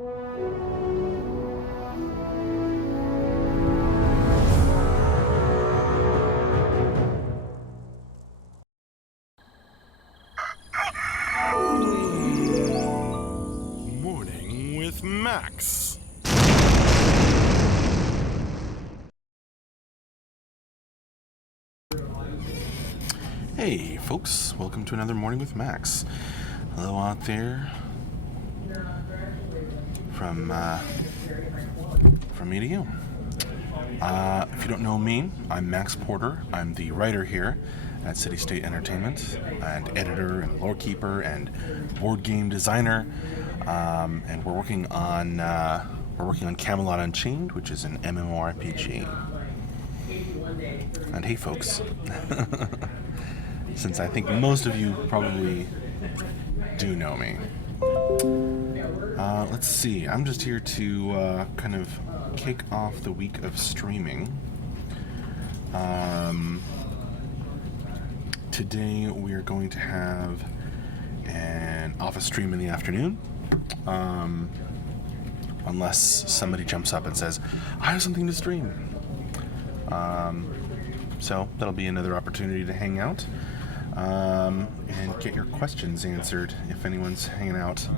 Morning with Max. Hey folks, welcome to another Morning with Max. Hello out there. From me to you. If you don't know me, I'm Max Porter. I'm the writer here at City State Entertainment, and editor and lore keeper and board game designer. And we're working on Camelot Unchained, which is an MMORPG. And hey folks, since I think most of you probably do know me. Let's see, I'm just here to kind of kick off the week of streaming. Today we are going to have an office stream in the afternoon. Unless somebody jumps up and says, I have something to stream. So that'll be another opportunity to hang out and get your questions answered if anyone's hanging out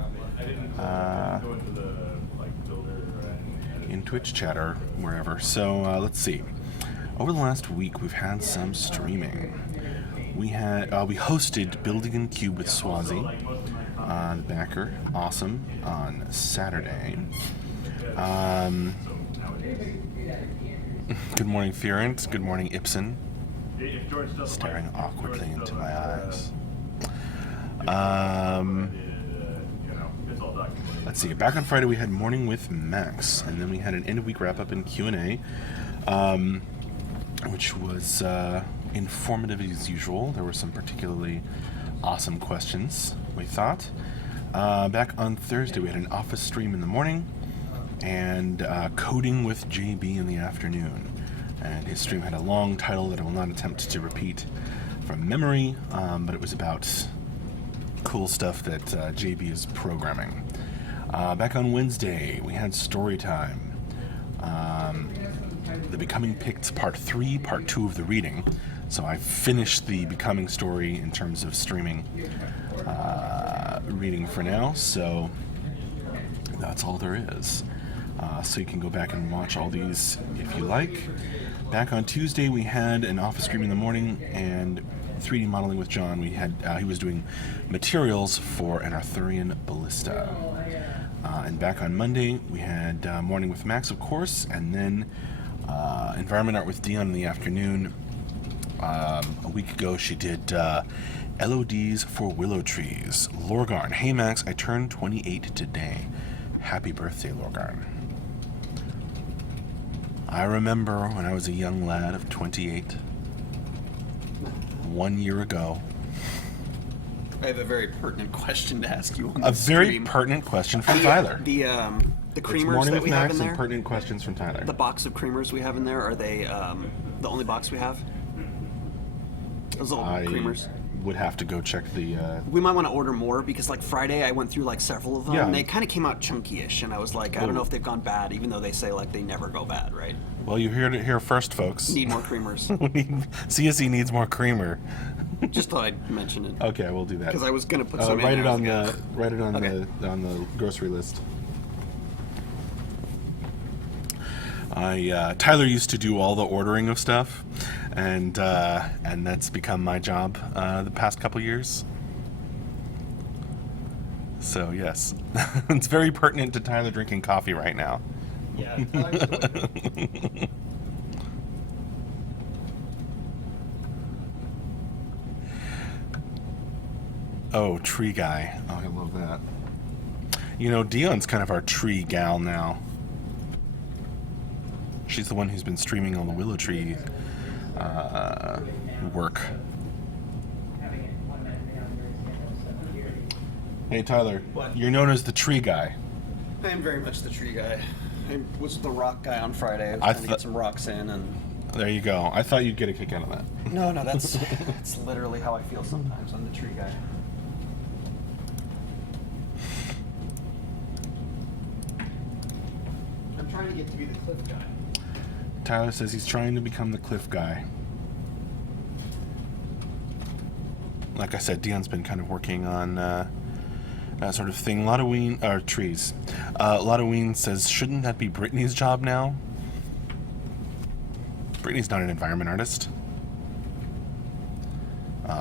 in Twitch chat or wherever. So let's see. Over the last week, we've had some streaming. We hosted Building and Cube with Swazi, the backer, awesome, on Saturday. Good morning, Ferent. Good morning, Ibsen. Staring awkwardly into my eyes. Let's see. Back on Friday, we had Morning with Max, and then we had an end-of-week wrap-up in Q&A, which was informative as usual. There were some particularly awesome questions, we thought. Back on Thursday, we had an office stream in the morning, and Coding with JB in the afternoon. And his stream had a long title that I will not attempt to repeat from memory, but it was about cool stuff that JB is programming. Back on Wednesday, we had story time. The Becoming Picts Part 3, Part 2 of the reading. So I finished the Becoming story in terms of streaming reading for now, so that's all there is. So you can go back and watch all these if you like. Back on Tuesday, we had an office stream in the morning and 3D modeling with John. We had he was doing materials for an Arthurian ballista. And back on Monday, we had Morning with Max, of course, and then environment art with Dion in the afternoon. A week ago, she did LODs for Willow Trees. Lorgarn. Hey Max, I turned 28 today. Happy birthday, Lorgarn. I remember when I was a young lad of 28, 1 year ago. I have a very pertinent question to ask you on the A very stream. pertinent question from Tyler. The It's creamers Morning that with we Max have in there, and pertinent questions from Tyler. the box of creamers we have in there, are they the only box we have? Those little creamers. Would have to go check the... We might want to order more because like Friday I went through like several of them Yeah. and they kind of came out chunky-ish and I was like, I don't know if they've gone bad, even though they say like they never go bad, right? Well, you heard it here first, folks. Need more creamers. CSE needs more creamer. Just thought I'd mention it. Okay, we'll do that. Because I was gonna put some write in it there. on Okay. on the grocery list. Tyler used to do all the ordering of stuff, and that's become my job the past couple years. So yes, it's very pertinent to Tyler drinking coffee right now. Yeah. Oh, tree guy. Oh, I love that. You know, Dion's kind of our tree gal now. She's the one who's been streaming all the Willow Tree work. Hey, Tyler. What? You're known as the tree guy. I am very much the tree guy. I was the rock guy on Friday. I was trying to get some rocks in and... There you go. I thought you'd get a kick out of that. No, that's literally how I feel sometimes. I'm the tree guy. trying to get to be the cliff guy. Tyler says he's trying to become the cliff guy. Like I said, Dion's been kind of working on that sort of thing. Trees. Lottoween says, shouldn't that be Brittany's job now? Brittany's not an environment artist.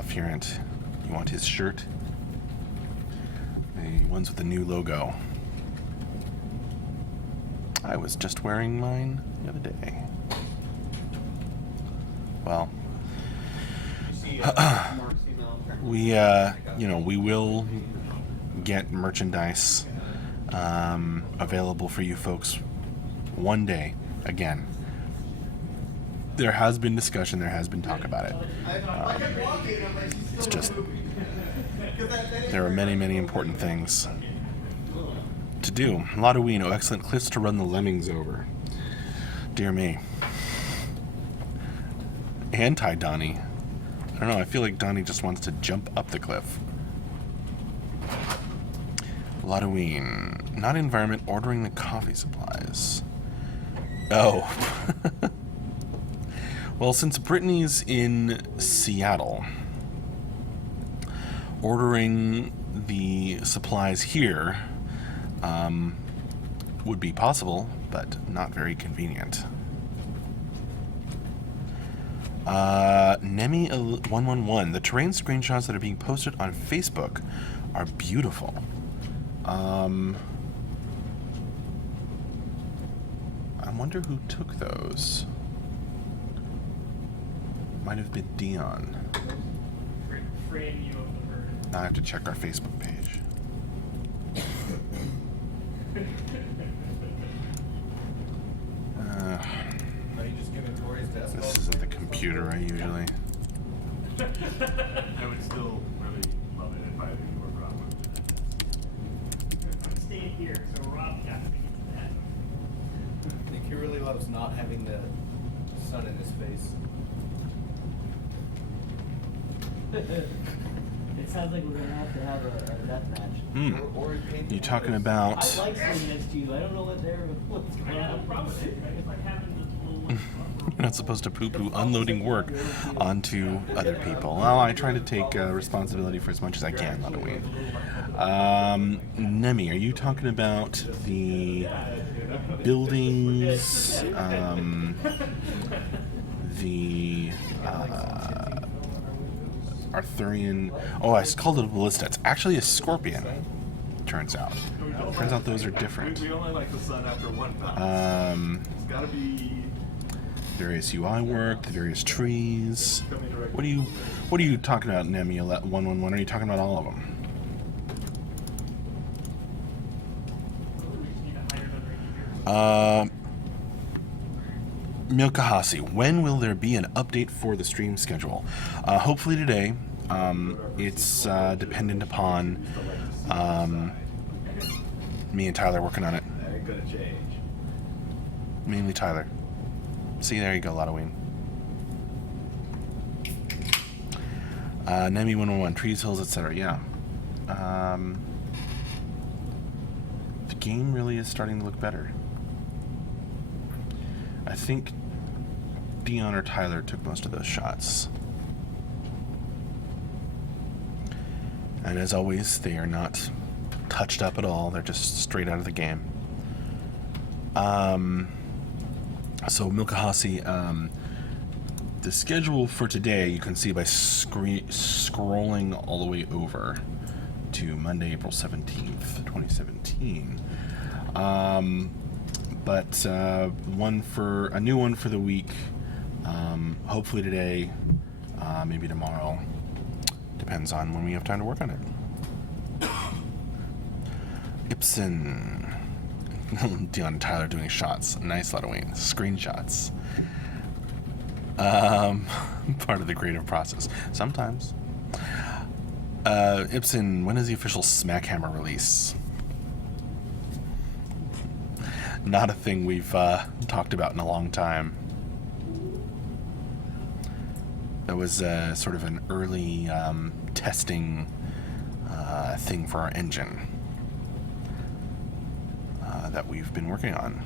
Furent, you want his shirt? The ones with the new logo. I was just wearing mine the other day. Well, we will get merchandise available for you folks one day again. There has been discussion, there has been talk about it. It's just there are many, many important things to do. Lottoween, excellent cliffs to run the lemmings over. Dear me. Anti-Donnie. I don't know, I feel like Donnie just wants to jump up the cliff. Lottoween, not environment, ordering the coffee supplies. Oh. Well, since Brittany's in Seattle, ordering the supplies here would be possible, but not very convenient. Nemi111, the terrain screenshots that are being posted on Facebook are beautiful. I wonder who took those. Might have been Dion. Now I have to check our Facebook page. This isn't the computer I usually. I would still really love it if I were Rob. I'm staying here, so Rob got me that. I think he really loves not having the sun in his face. It sounds like we're gonna have to have a death match. Or paint You the talking colors. about? I like sitting next to you. I don't know what's going on. It's like having this little. You're not supposed to poo-poo unloading work onto other people. Well, I try to take responsibility for as much as I can, Lottoween. Nemi, are you talking about the buildings, the Arthurian... Oh, I called it a ballista. It's actually a scorpion, turns out. Turns out those are different. We only like the sun after one bounce. It's gotta be Various UI work, the various trees. What are you talking about, Nemi 111? Are you talking about all of them? Milkahasi, when will there be an update for the stream schedule? Hopefully today. It's dependent upon me and Tyler working on it. that ain't gonna change. Mainly Tyler. See, there you go, Lottoween. Nemi 101, trees, hills, etc. Yeah. The game really is starting to look better. I think Dion or Tyler took most of those shots. And as always, they are not touched up at all. They're just straight out of the game. So Milkahasi, the schedule for today you can see by scrolling all the way over to Monday, April 17th, 2017. But a new one for the week. Hopefully today, maybe tomorrow. Depends on when we have time to work on it. Ibsen. Dion and Tyler doing shots. Nice Lottoween. Screenshots. Part of the creative process. Sometimes. Ibsen, when is the official Smackhammer release? Not a thing we've talked about in a long time. That was sort of an early testing thing for our engine that we've been working on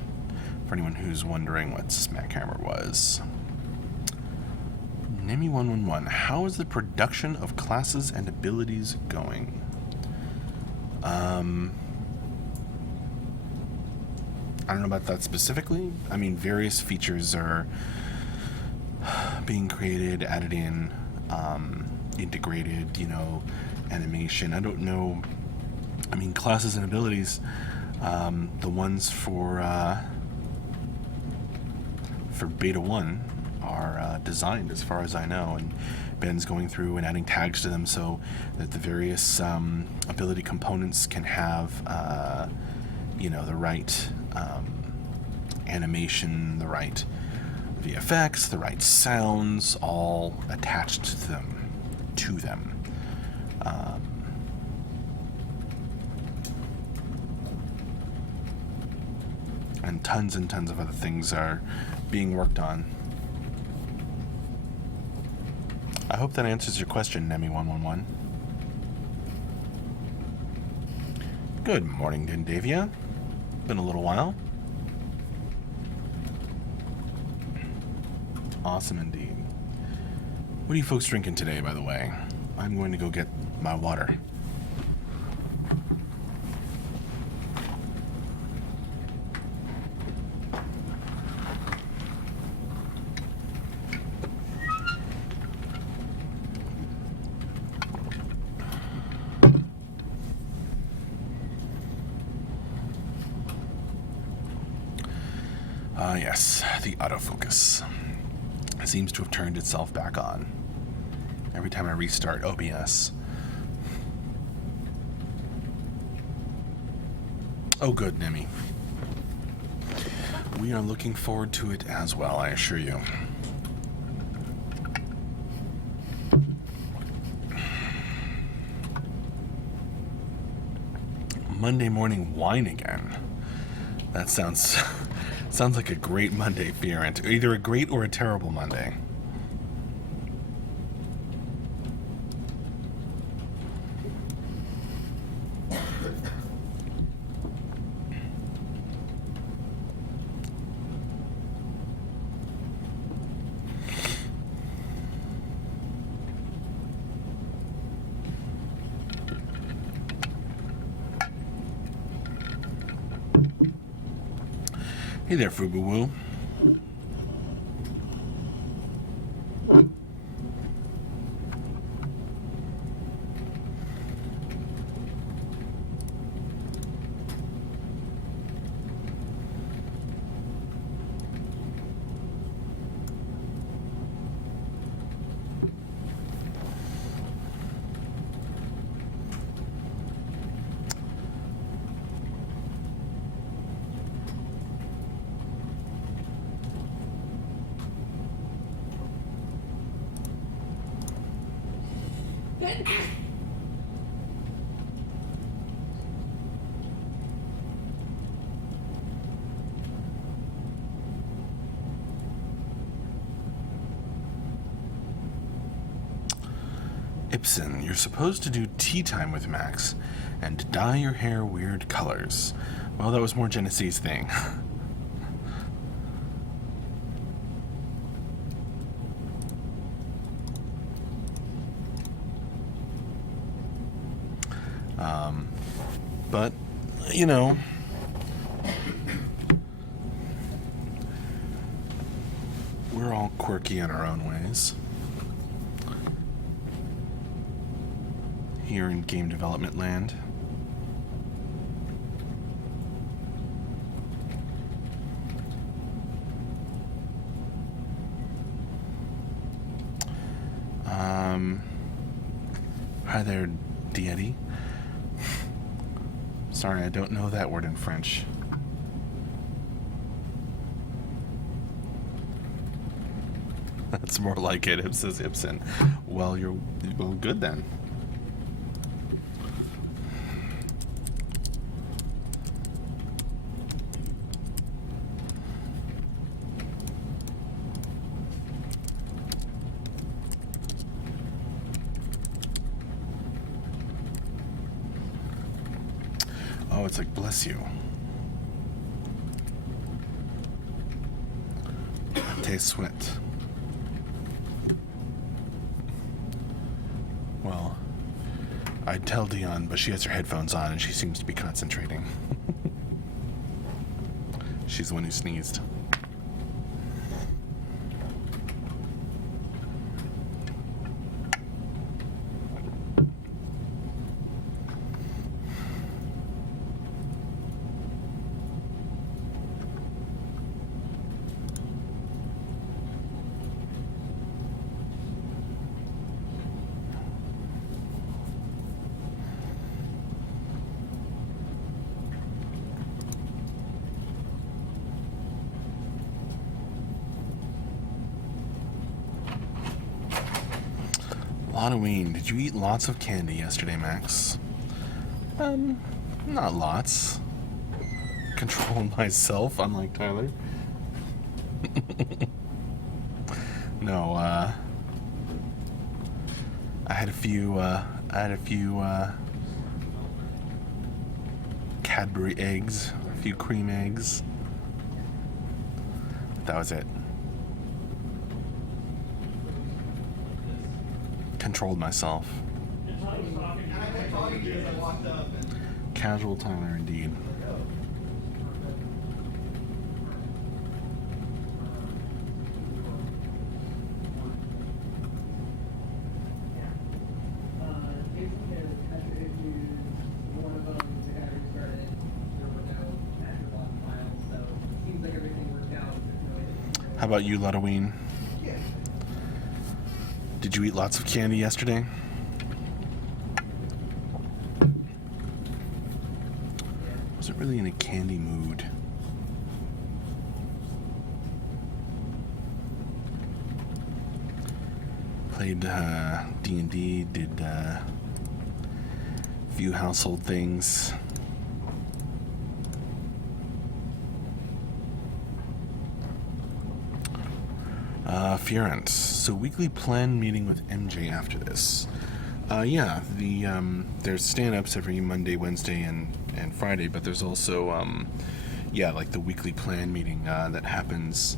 for anyone who's wondering what Smackhammer was. Nemi111, how is the production of classes and abilities going? I don't know about that specifically. I mean, various features are being created, added in, integrated, animation. I don't know. I mean, classes and abilities, the ones for Beta 1 are designed, as far as I know, and Ben's going through and adding tags to them so that the various ability components can have, the right animation, the right VFX, the right sounds, all attached to them. And tons of other things are being worked on. I hope that answers your question, Nemi111. Good morning, Dendavia. Been a little while. Awesome indeed. What are you folks drinking today, by the way? I'm going to go get my water. Yes, the autofocus seems to have turned itself back on every time I restart OBS. Oh, good, Nemi. We are looking forward to it as well, I assure you. Monday morning wine again. That sounds like a great Monday for your end. Either a great or a terrible Monday. Hey there, Fubu-Woo. Ibsen, you're supposed to do tea time with Max and dye your hair weird colors. Well, that was more Genesee's thing. But, we're all quirky in our own ways. Here in game development land. Hi there, Deity. Sorry, I don't know that word in French. That's more like it, says Ibsen. Well, good then. Oh, it's like bless you. Sweat. Well, I'd tell Dion, but she has her headphones on and she seems to be concentrating. She's the one who sneezed. Halloween. Did you eat lots of candy yesterday, Max? Not lots. Control myself, unlike Tyler. No, I had a few Cadbury eggs, a few cream eggs. That was it. Controlled myself. Casual Tyler, indeed. How about you, Ludoween? Did you eat lots of candy yesterday? Wasn't really in a candy mood. Played D&D, did a few household things. Furent. So weekly plan meeting with MJ after this. Yeah, there's stand-ups every Monday, Wednesday, and Friday, but there's also yeah, like the weekly plan meeting that happens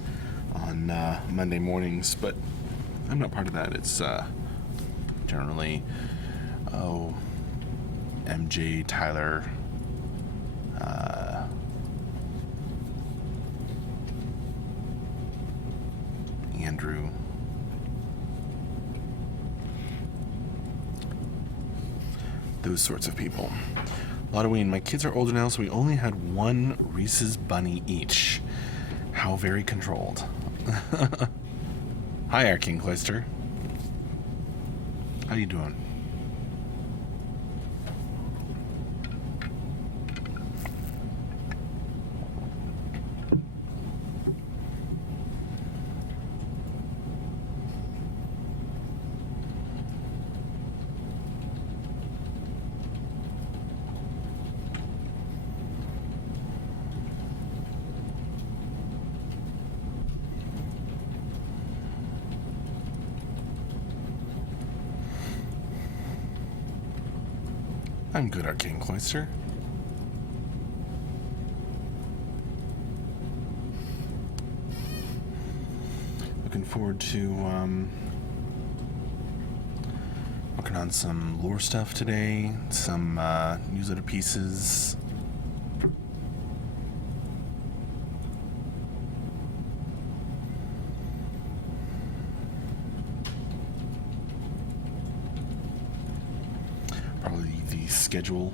on Monday mornings. But I'm not part of that. It's generally MJ, Tyler, Andrew. Those sorts of people. Halloween, my kids are older now, so we only had one Reese's Bunny each. How very controlled. Hi, our King Cloister. How you doing? I'm good, our King Cloister. Looking forward to working on some lore stuff today, some newsletter pieces. Probably the schedule.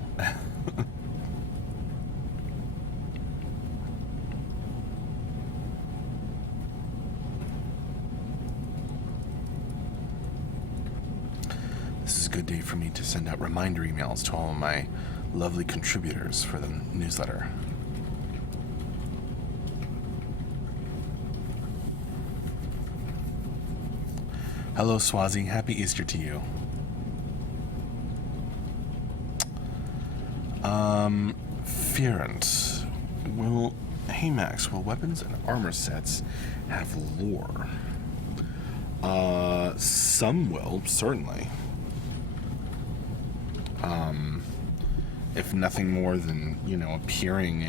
This is a good day for me to send out reminder emails to all of my lovely contributors for the newsletter. Hello, Swazi. Happy Easter to you. Furent. Will, hey Max, will weapons and armor sets have lore? Some will, certainly. If nothing more than, appearing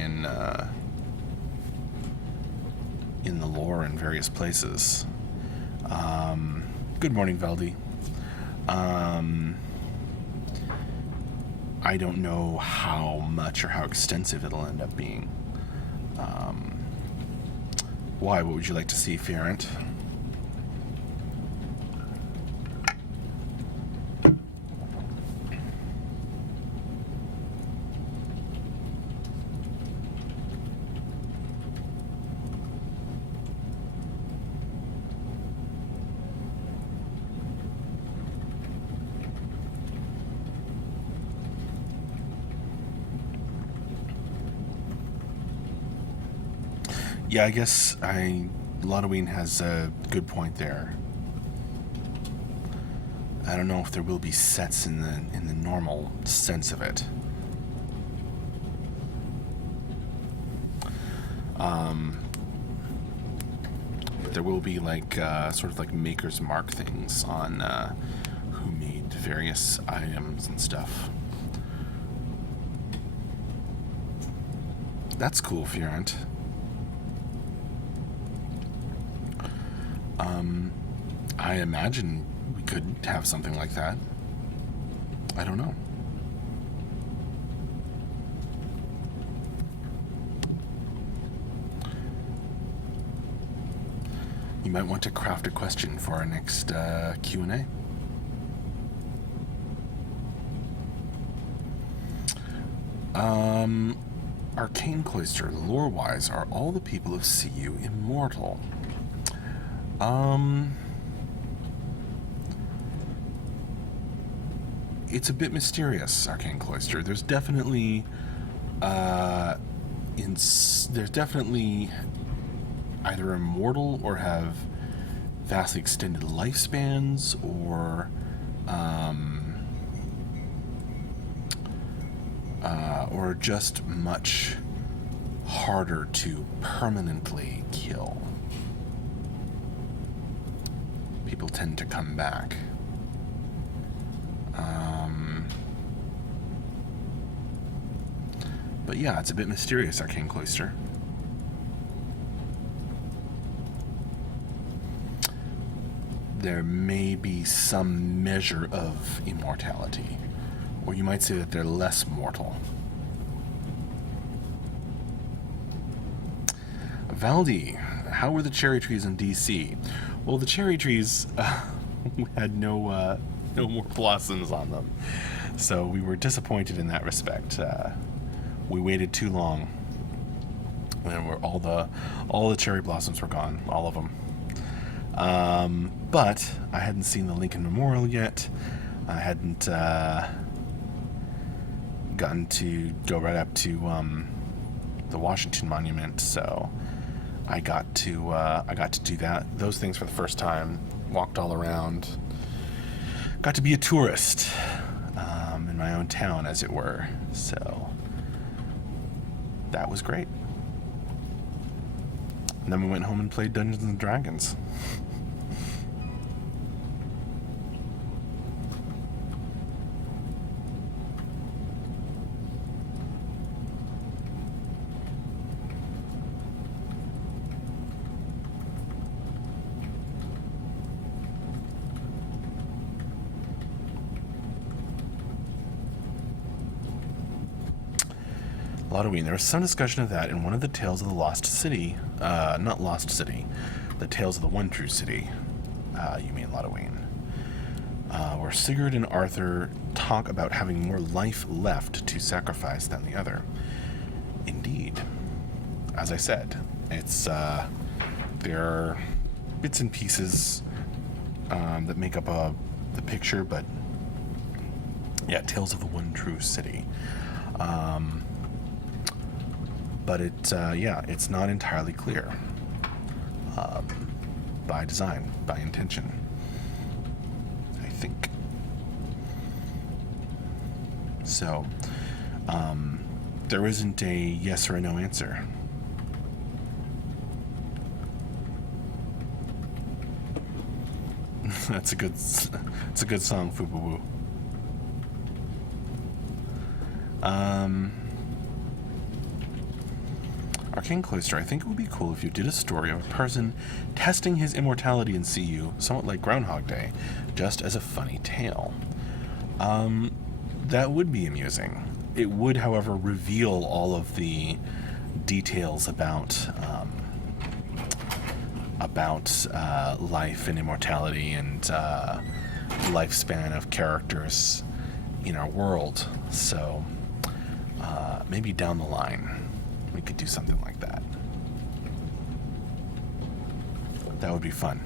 in the lore in various places. Good morning, Veldy. I don't know how much or how extensive it'll end up being. Why? What would you like to see, Ferrant? Yeah, I guess Halloween has a good point there. I don't know if there will be sets in the normal sense of it. But there will be like sort of like Maker's Mark things on who made various items and stuff. That's cool, Ferrant. I imagine we could have something like that. I don't know. You might want to craft a question for our next Q&A. Arcane Cloister, lore-wise, are all the people of CU immortal? It's a bit mysterious, Arcane Cloister. There's definitely, there's definitely either immortal or have vastly extended lifespans, or just much harder to permanently kill. People tend to come back. But yeah, it's a bit mysterious, Arcane Cloister. There may be some measure of immortality, or you might say that they're less mortal. Valdi, how were the cherry trees in DC? Well, the cherry trees had no more blossoms on them, so we were disappointed in that respect. We waited too long, and all the cherry blossoms were gone, all of them. But I hadn't seen the Lincoln Memorial yet. I hadn't gotten to go right up to the Washington Monument, so I got to do those things for the first time. Walked all around. Got to be a tourist in my own town, as it were. So that was great. And then we went home and played Dungeons and Dragons. Halloween. There was some discussion of that in one of the Tales of the Lost City. Not Lost City. The Tales of the One True City. You mean Halloween. Where Sigurd and Arthur talk about having more life left to sacrifice than the other. Indeed. As I said, it's there are bits and pieces that make up the picture, but yeah, Tales of the One True City. But it's not entirely clear by design, by intention, I think. So, there isn't a yes or a no answer. It's a good song, Fubu. Arcane Cloister, I think it would be cool if you did a story of a person testing his immortality in CU, somewhat like Groundhog Day, just as a funny tale. That would be amusing. It would, however, reveal all of the details about life and immortality and lifespan of characters in our world. So maybe down the line we could do something like that. That would be fun.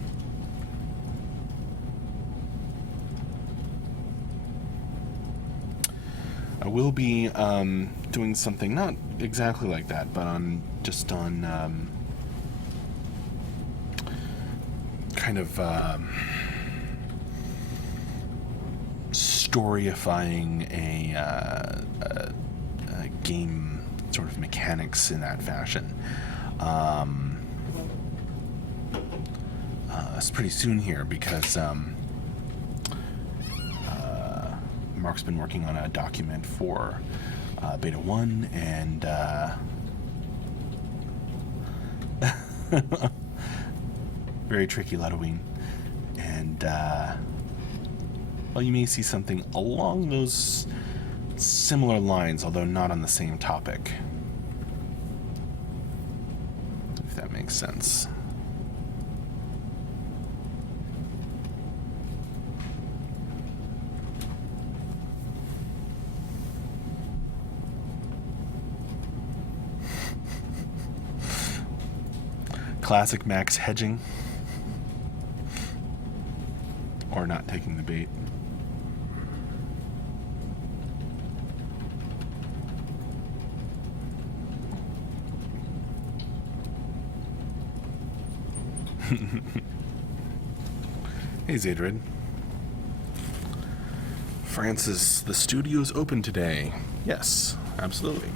I will be doing something not exactly like that, but on kind of storyifying a game sort of mechanics in that fashion. It's pretty soon here because Mark's been working on a document for Beta 1 and very tricky Ludoween, and well, you may see something along those similar lines, although not on the same topic, if that makes sense. Classic Max hedging. Or not taking the bait. Hey, Zadrid. Francis, the studio's open today. Yes, absolutely.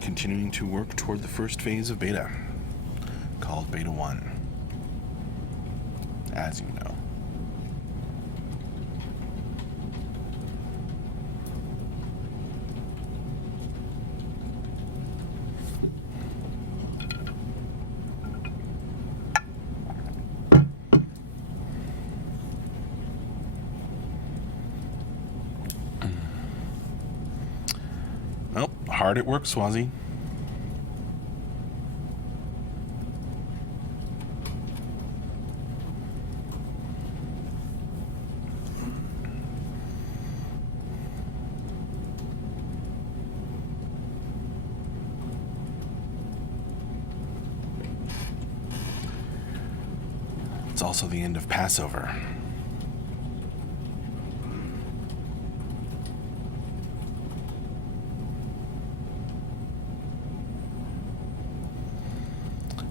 Continuing to work toward the first phase of beta, called Beta 1, as you know. Well, hard at work, Swazi. It's also the end of Passover.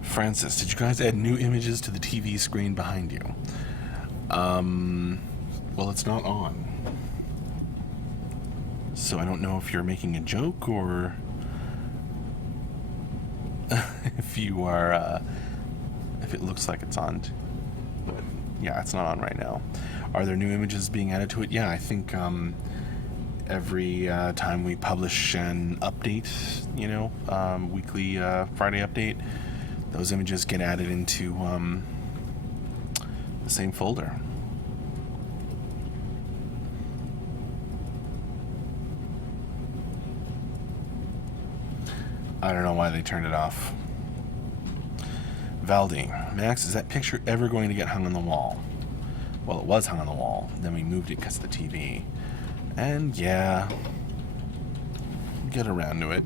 Francis, did you guys add new images to the TV screen behind you? Well, it's not on. So I don't know if you're making a joke or if you are, if it looks like it's on. But yeah, it's not on right now. Are there new images being added to it? Yeah, I think every time we publish an update, weekly Friday update, those images get added into the same folder. I don't know why they turned it off. Valdi, Max, is that picture ever going to get hung on the wall? Well, it was hung on the wall. Then we moved it because of the TV. And yeah, get around to it.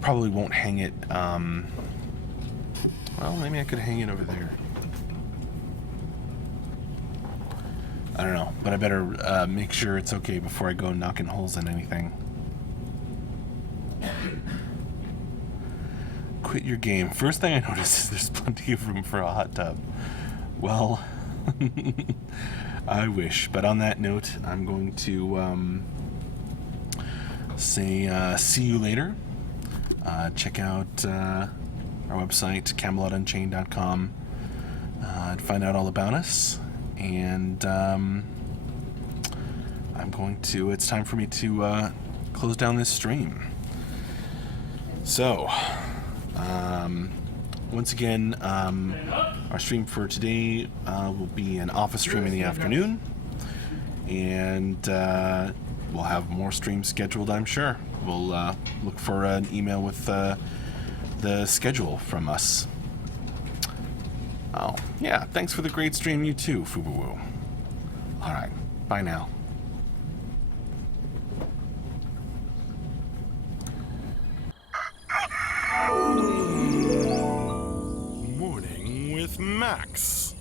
Probably won't hang it, well, maybe I could hang it over there. I don't know, but I better make sure it's okay before I go knocking holes in anything. Quit your game. First thing I notice is there's plenty of room for a hot tub. Well, I wish. But on that note, I'm going to say see you later. Check out our website, CamelotUnchained.com, to find out all about us. and it's time for me to close down this stream. So, once again, our stream for today will be an office stream in the afternoon, and we'll have more streams scheduled, I'm sure. We'll look for an email with the schedule from us. Oh, yeah, thanks for the great stream, you too, Fubuwu. Alright, bye now. Morning with Max.